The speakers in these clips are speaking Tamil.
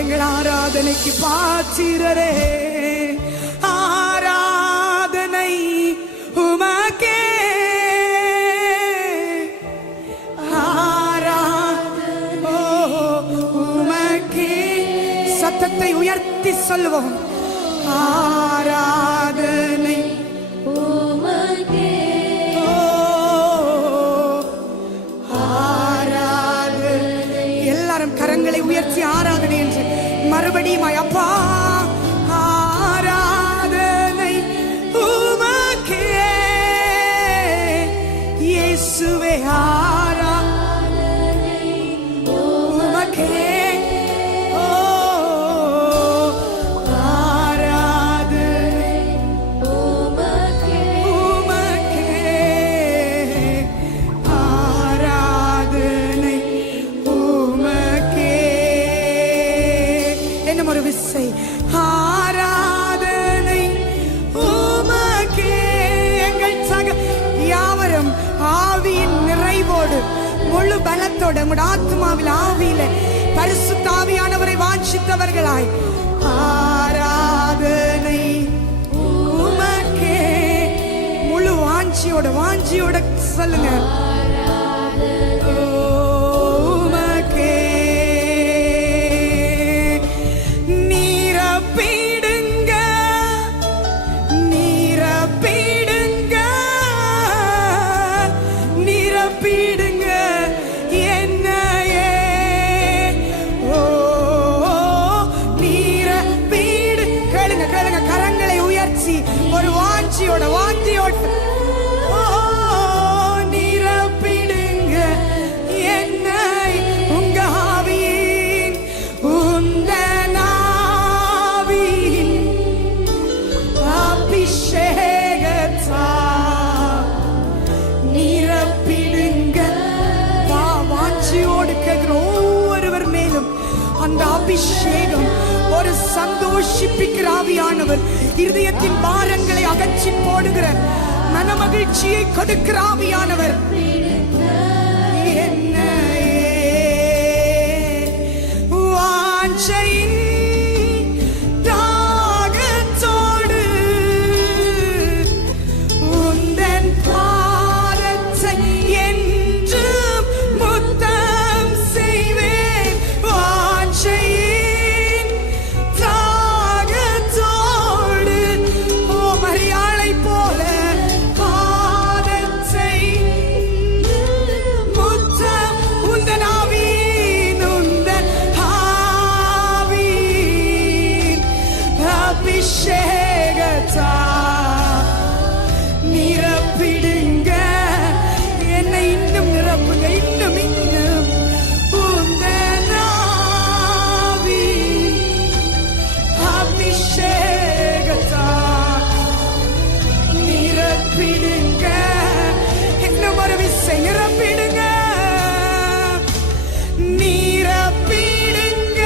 எங்கள் ஆராதனைக்கு பாத்திரரே. ஆராதனை உமக்கே, உமக்கே. சத்தத்தை உயர்த்தி சொல்லுவோம். ஆராதனை உமக்கே, ஆராதனை. எல்லாரும் கரங்களை உயர்த்தி ஆராதனை என்று மறுபடியும் அப்பா ஆராதனை உமக்கே இயேசுவே, ஆராதனை உமக்கே. ஆராதனை உமக்கே. எங்கள் சக யாவரும் ஆவியின் நிறைவோடு முழு பலத்தோடு உங்கள் ஆத்மாவில் ஆவியில பரிசுத்த ஆவியானவரை வாஞ்சித்தவர்களாய் ஆராதனை உமக்கே. முழு வாஞ்சியோட சொல்லுங்க. ஒரு வாஞ்சியோட நிரப்பிடுங்க என்னை உங்க ஆவியின் உந்தன் ஆவியின் அபிஷேகத்தால் நிரப்பிடுங்க. வாஞ்சியோடு கேட்கிற ஒவ்வொருவர் மேலும் அந்த அபிஷேகம் ஒரு சந்தோஷிப்பிக்கிற ஆவியானவர், இருதயத்தின் பாரங்களை அகற்றி போடுகிற மன மகிழ்ச்சியை கொடுக்கிற ஆவியானவர் வாஞ்சையின் தாகத்தோடு உந்தன் பாதத்தை என்றும் முத்தம் செய்வேன். வாஞ்சையின் தாகத்தோடு மரியாளை போல பாதத்தை முத்தம் உந்தன் ஆவியின் அபிஷேகத்தால் நிரப்பிடுங்க என்னை. இன்னும் நிரப்புங்க, இன்னும் உந்தன் ஆவியின் அபிஷேகத்தால் நிரப்பிடுங்க. இன்னும் ஒரு விசை நிரப்பிடுங்க, நிரப்பிடுங்க,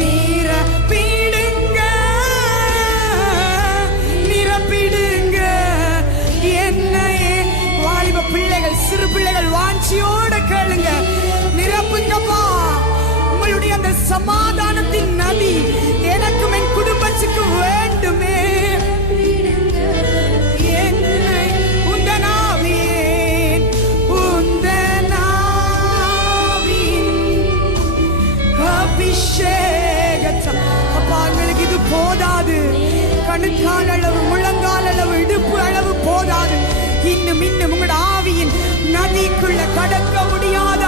நிரப்பிடுங்க, நிரப்பிடுங்க என்னையே. வாலிப பிள்ளைகள், சிறு பிள்ளைகள் வாஞ்சியோட கேளுங்க. நிரப்புங்கப்பா. உங்களுடைய அந்த சமாதானத்தின் நதி எனக்கும் என் குடும்பத்துக்கு வேண்டுமே. என்னை உந்தன் ஆவியின் அபிஷேகத்தால். அப்பா எங்களுக்கு இது போதாது. கணுக்கால் அளவு, முழங்கால் அளவு, இடுப்பு அளவு போதாது. இன்னும் உங்களோட ஆவியின் நதிக்குள்ள கடக்க முடியாத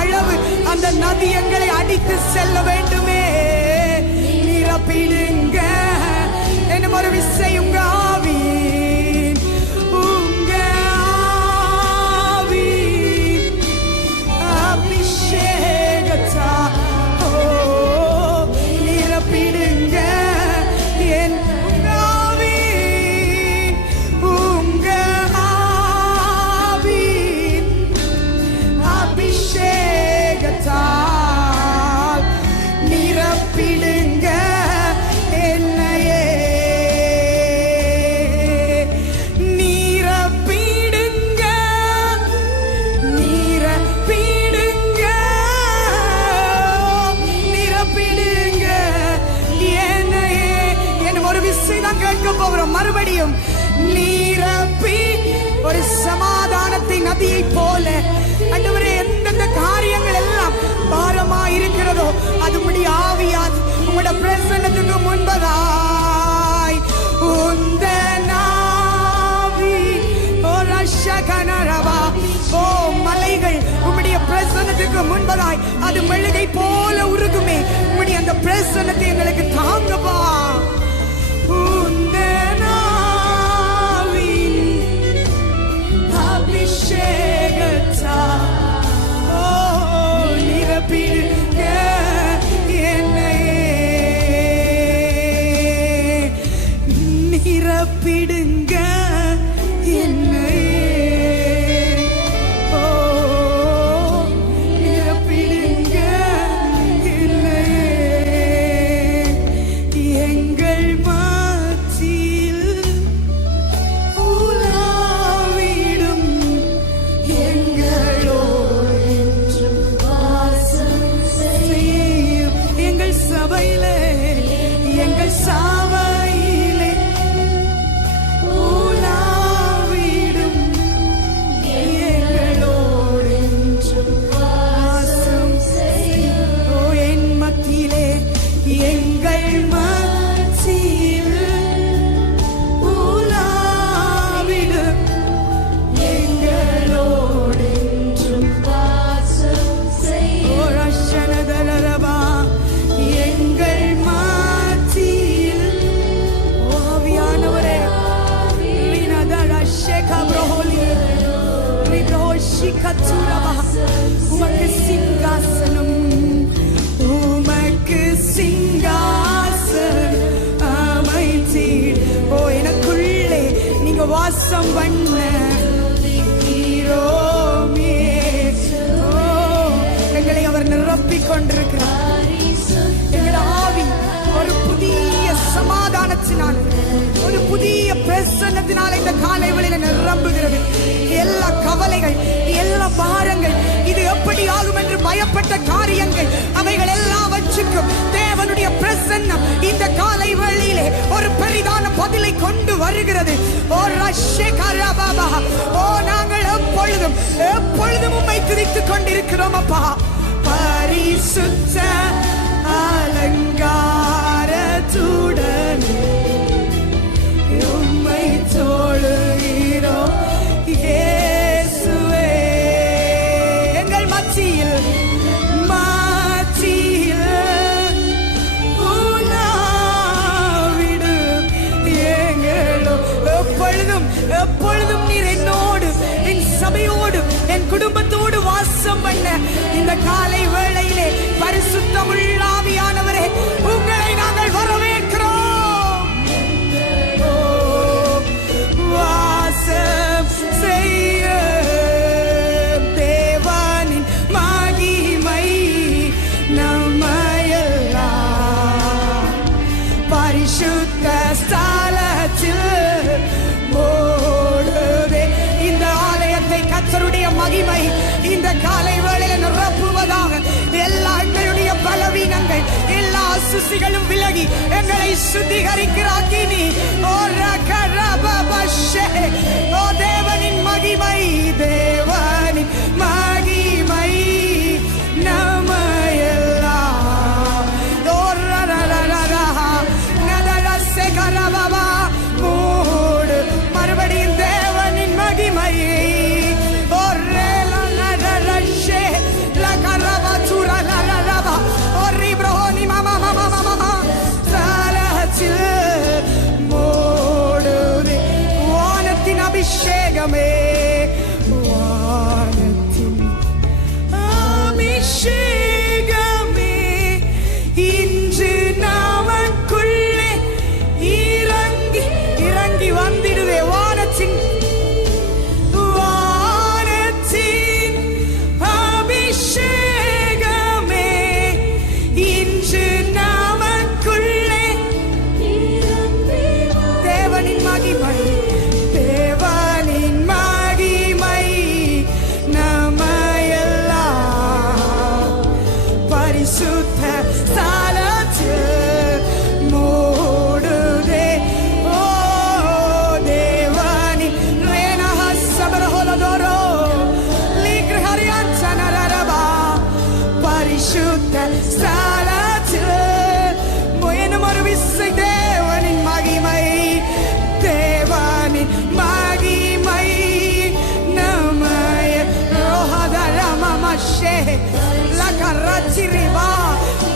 அளவு அந்த நதி எங்களை அடித்து செல்ல வேண்டுமே. நிரப்பிடுங்க என்னும் ஒரு விசை உங்க ஆவியின் அபிஷேகத்தால் நிரப்பிடுங்க என் அபிஷேக யாவையும் நீரப்பி ஒரு சமாதானத்தை நதியை போல ஆண்டவரே, எந்தெந்த காரியங்கள் எல்லாம் பாரமா இருக்கிறதோ அது உம்முடைய ஆவியால் உம்முடைய பிரசன்னத்துக்கு முன்பதாய் உந்த நாவி ஓ ரஷகனரவா ஓ மலைகள் உம்முடைய பிரசன்னத்துக்கு முன்பதாய் அது மெழுகை போல உருகுமே. உம்முடைய அந்த பிரசன்னத்தை எங்களுக்கு தாங்கப்பா. உந்த நாவின் அபிஷேகத்தா ஓ நிரப்பிடுங்க என்னையே, நிரப்பிடுங்க என்னையே, ஓ நிரப்பிடுங்க என்னையே. எங்கள் மத்தியில் உலாவிடும் எங்களோடு வாசம் செய்யும். எங்கள் சபையிலே எங்கள் சபையிலே உலாவிடும் எங்களோடு வாசம் செய்யும். ஓ என் மத்தியிலே எங்கள் மத்தியில் உலாவிடும் எங்களோடு வாசம் செய்யும். ஓ ரஷனதரரபா எங்கள் மத்தியில் ஓ ஆவியானவரே வினதரஷேகப்ரோஹோலி ரிப்ரோஷிகச்சுரபா உமக்கு சிங்காசனம், உமக்கு சிங்காசனம் அமைத்தீர். ஓ எனக்குள்ளே நீங்க வாசம் பண்ண ஹீரோமே. ஓ எங்களை அவர் நிரப்பிக் கொண்டிருக்கிறார். எங்கள் ஆவி ஒரு புதிய சமாதானத்தினால் ஒரு புதிய பிரசன்னத்தினால் இந்த காலை வேளையில நிரம்புகிறது. எல்லா கவலைகள் எல்லா பாரங்கள் இது எப்படி ஆகும் என்று பயப்பட்ட காரியங்கள் அவைகள் எல்லாவற்றுக்கும் தேவனுடைய பிரசன்னம் இந்த காலை வேளையிலே ஒரு பெரிதான பதிலை கொண்டு வருகிறது. ஓ ரஷேகரபாபா ஓ நாங்கள் எப்பொழுதும் எப்பொழுதும் உம்மை துதித்துக் கொண்டிருக்கிறோம் அப்பா. பரிசுத்த அலங்காரத்துடன் உம்மை தொழுகிறோம் இயேசுவே. எங்கள் மத்தியில் உலாவிடும் எங்களோ எப்பொழுதும் எப்பொழுதும் நீர் என்னோடு என் சபையோடு என் குடும்பத்தோடு வாசம் பண்ண இந்த காலை வேளையிலே பரிசுத்தமுள்ள ஆவியானவரே உங்களை நாங்கள் வரவேற்கிறோம். ஓ, வாசம் செய்ய தேவனின் மகிமை நம்மையெல்லாம் பரிசுத்த ஸ்தலத்தில் மூடுதே. இந்த ஆலயத்தை கர்த்தருடைய மகிமை இந்த காலை வேளையில நிரப்புவதாக. எல்லா எங்களுடைய பலவீனங்கள் எல்லா அசுசிகளும் விலகி எங்களை சுத்திகரிக்கிற அக்கினி ஓ ரகரபபஷே. ஓ தேவனின் மகிமை தேவனின் மகிமை நம்மையெல்லாம் ஓ ரரரரரா நதரசேகரபபா மூடு. மறுபடியும் தேவனின் மகிமையை ஓ ரேலனரஷே லகரபசுர லரரபா ஓ ரிப்ரோனி மமா மமா மமா சாலத்தில் மூடுதே. வானத்தின் அபிஷேகமே வானத்தின் அபிஷேகமே இன்று நமக்குள்ளே இறங்கி இறங்கி வந்திடுவே. வானத்தின் அபிஷேகமே இன்று நமக்குள்ளே தேவனின் மகிமை தேவனின் மகிமை நம்மையெல்லாம் பரிசுத்த ஸ்தலத்தில் மூடுதே. ஓ பரிசுத்த ஸ்தலத்தில் இன்னும் ஒரு விசை தேவனின் மகிமை, தேவனின் மகிமை நம்மை ரோஹதரமமஷே லகரச்சிரிவா.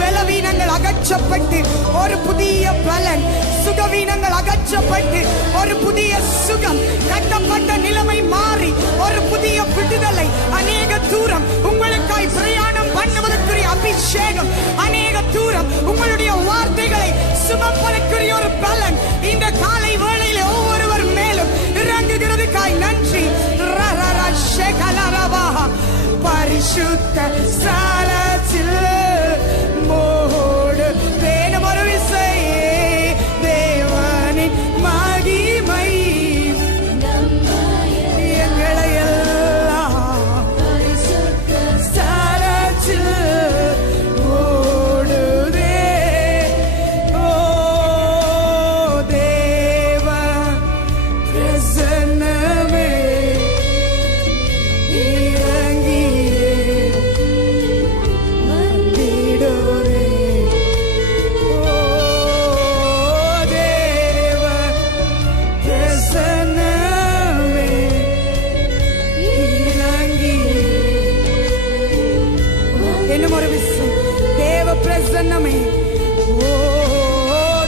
பலவீனங்கள் அகற்றப்பட்டு ஒரு புதிய பலன், சுகவீனங்கள் அகற்றப்பட்டு ஒரு புதிய சுகம், கட்டப்பட்ட நிலைமை மாறி ஒரு புதிய விடுதலை. அநேக தூரம் உங்களுக்காய் பிரயாணம் பண்ணுவதற்குரிய அபிஷேகம், அநேக தூரம் உங்களுடைய வார்த்தைகளை சுமப்பதற்குரிய ஒரு பலன் இந்த காலை வேளையில் ஒவ்வொருவர் மேலும் இறங்குகிறதுக்காய் நன்றி. பரிசுத்த ஸ்தலத்தில் மோடு வேணும் ஒரு விசை தேவனின் மகிமை எங்களை எல்லாம் ஸ்தலத்தில் ஓடுதே. ஓ தேவ பிரசன்னமே பிரசன்னமே. ஓ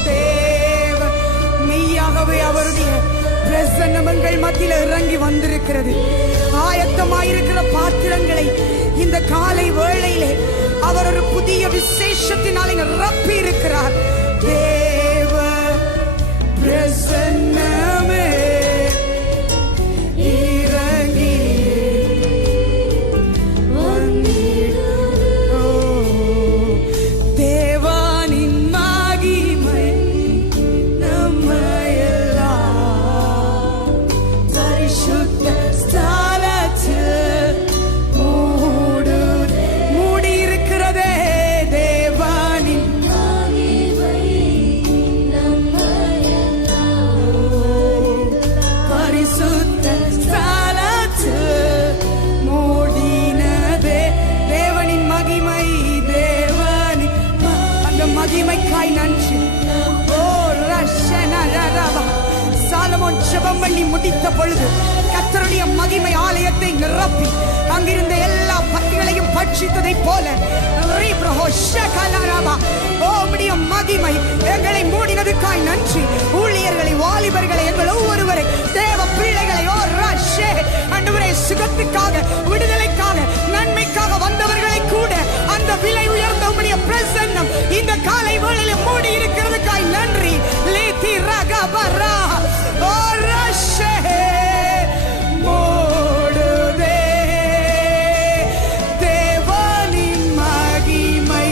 தேவ, மெய்யாகவே அவருடைய பிரசன்னங்கள் மத்தியில் இறங்கி வந்திருக்கிறது. ஆயத்தமாயிருக்கிற பாத்திரங்களை இந்த காலை வேளையிலே அவர் ஒரு புதிய விசேஷத்தினால் நிரப்பி இருக்கிறார். தேவ பிரசன்னமே மகிமைக்காய் நன்றி. ஓ ரஷனரரவ. சாலமோன் ஜெபம் பண்ணி முடித்த பொழுது கர்த்தருடைய மகிமை ஆலயத்தை நிரப்பி அங்கிருந்த எல்லா பத்திகளையும் பட்சித்ததை போல உம்முடைய மகிமை எங்களை மூடினதுக்காய் நன்றி. ஊழியர்களை, வாலிபர்களை, எங்கள் ஒவ்வொருவரை, தேவ பிள்ளைகளை, ஓ ரஷே ஆண்டவரே, சுகத்துக்காக, விடுதலைக்காக, நன்மைக்காக வந்தவர்களை கூட அந்த விலை உயர்ந்த உம்முடைய பிரசன்னம் இந்த காலை வேளையில் மூடி இருக்கிறதுக்காய் நன்றி. லீதி ரகபரா ஓ ரஷே மூடுதே தேவனின் மகிமை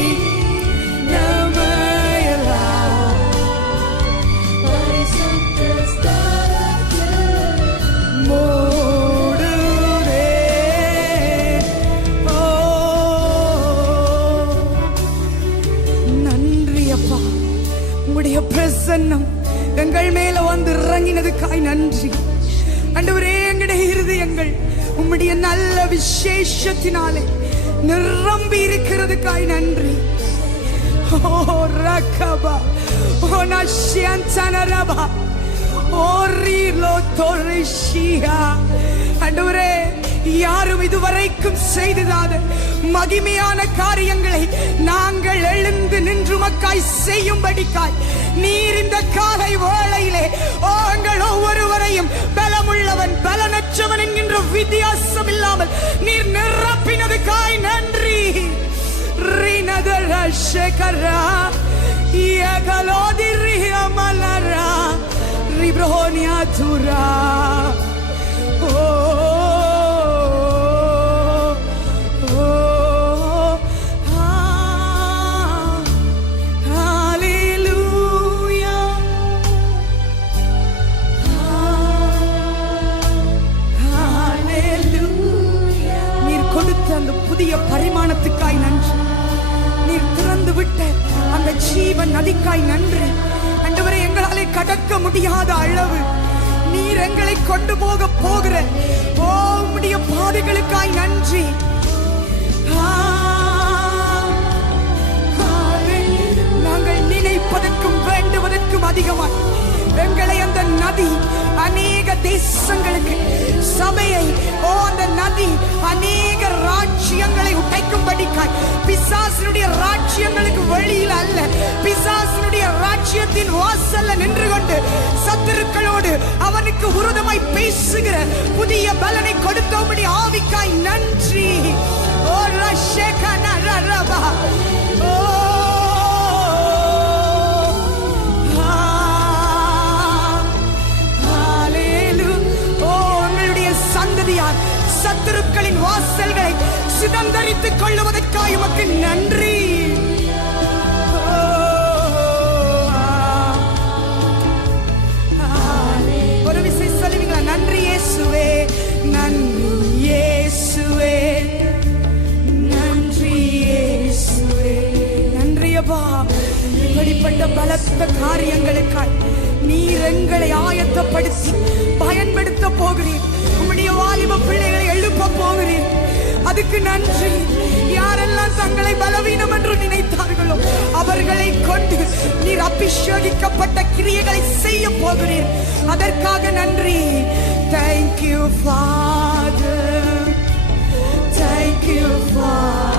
நம்மையெல்லாம் பரிசுத்த ஸ்தலத்தில் மூடுதே. ஓ நன்றி அப்பா, உம்முடைய பிரசன்னம் எங்கள் மேல வந்து இறங்கினதுக்காய் நன்றி. ஆண்டவரே, எங்களுடைய இருதயங்கள் உம்முடைய நல்ல விசேஷத்தினாலே நிரம்பி இருக்கிறதுக்காய் நன்றி. ஓ ரகபா ஓ நஷ்யந்தனரபா ஓ ரீலோ தோரிஷியா. ஆண்டவரே, யாரும் இதுவரைக்கும் செய்ததாத மகிமையான காரியங்களை நாங்கள் எழுந்து நின்று மக்காய் செய்யும்படிக்காய் நீர் இந்த காலை வேளையிலே எங்கள் ஒவ்வொருவரையும் பலமுள்ளவன் பலனற்றவன் என்கின்ற வித்தியாசம் இல்லாமல் நீர் நிரப்பினதுக்காய் நன்றி. ரினதரஷகரா யகலோதிரியமலரா ரிப்ரோனியாதுரா. ஓ புதிய பரிமாணத்துக்காய் நன்றி. நீர் திறந்து விட்ட அந்த ஜீவன் நதிக்காய் நன்றி. ஆண்டவரே, எங்களாலே கடக்க முடியாத அளவு நீர் எங்களை கொண்டு போகிற உம்முடைய பாதைகளுக்காய் நன்றி. தேசங்களுக்கு சபையை அந்த நதி அநேக ராஜ்யங்களை உடைக்கும்படிக்காய் பிசாசினுடைய ராஜ்யங்களுக்கு வழியில் அல்ல, பிசாசினுடைய ராஜ்யத்தின் வாசல்ல நின்று கொண்டு சத்துருக்களோடு அவனுக்கு விரோதமாய் பேசுகிற புதிய பலனை கொடுத்தபடி ஆவிக்காய் நன்றி. ஓ ரஷேகன ரரபா ஓ சந்ததியார் சத்துருக்களின் வாசல்களை சுதந்தரித்துக் கொள்ளுவதற்காக உமக்கு நன்றி. ஒரு விசை சொல்லுவீங்களா? நன்றி இயேசுவே, நன்றி இயேசுவே, நன்றி இயேசுவே. நன்றி அப்பா, இப்படிப்பட்ட பலத்த காரியங்களுக்காய் நீர் எங்களை ஆயத்தப்படுத்தி பயன்படுத்த போகிறீர். உம்முடைய வாலிப பிள்ளைகளை எழுப்ப போகிறீர். அதுக்கு நன்றி. யாரெல்லாம் தங்களை பலவீனம் என்று நினைத்தார்களோ அவர்களை கொண்டு நீர் அபிஷேகிக்கப்பட்ட கிரியைகளை செய்ய போகிறீர். அதற்காக நன்றி. Thank you Father, thank you Father.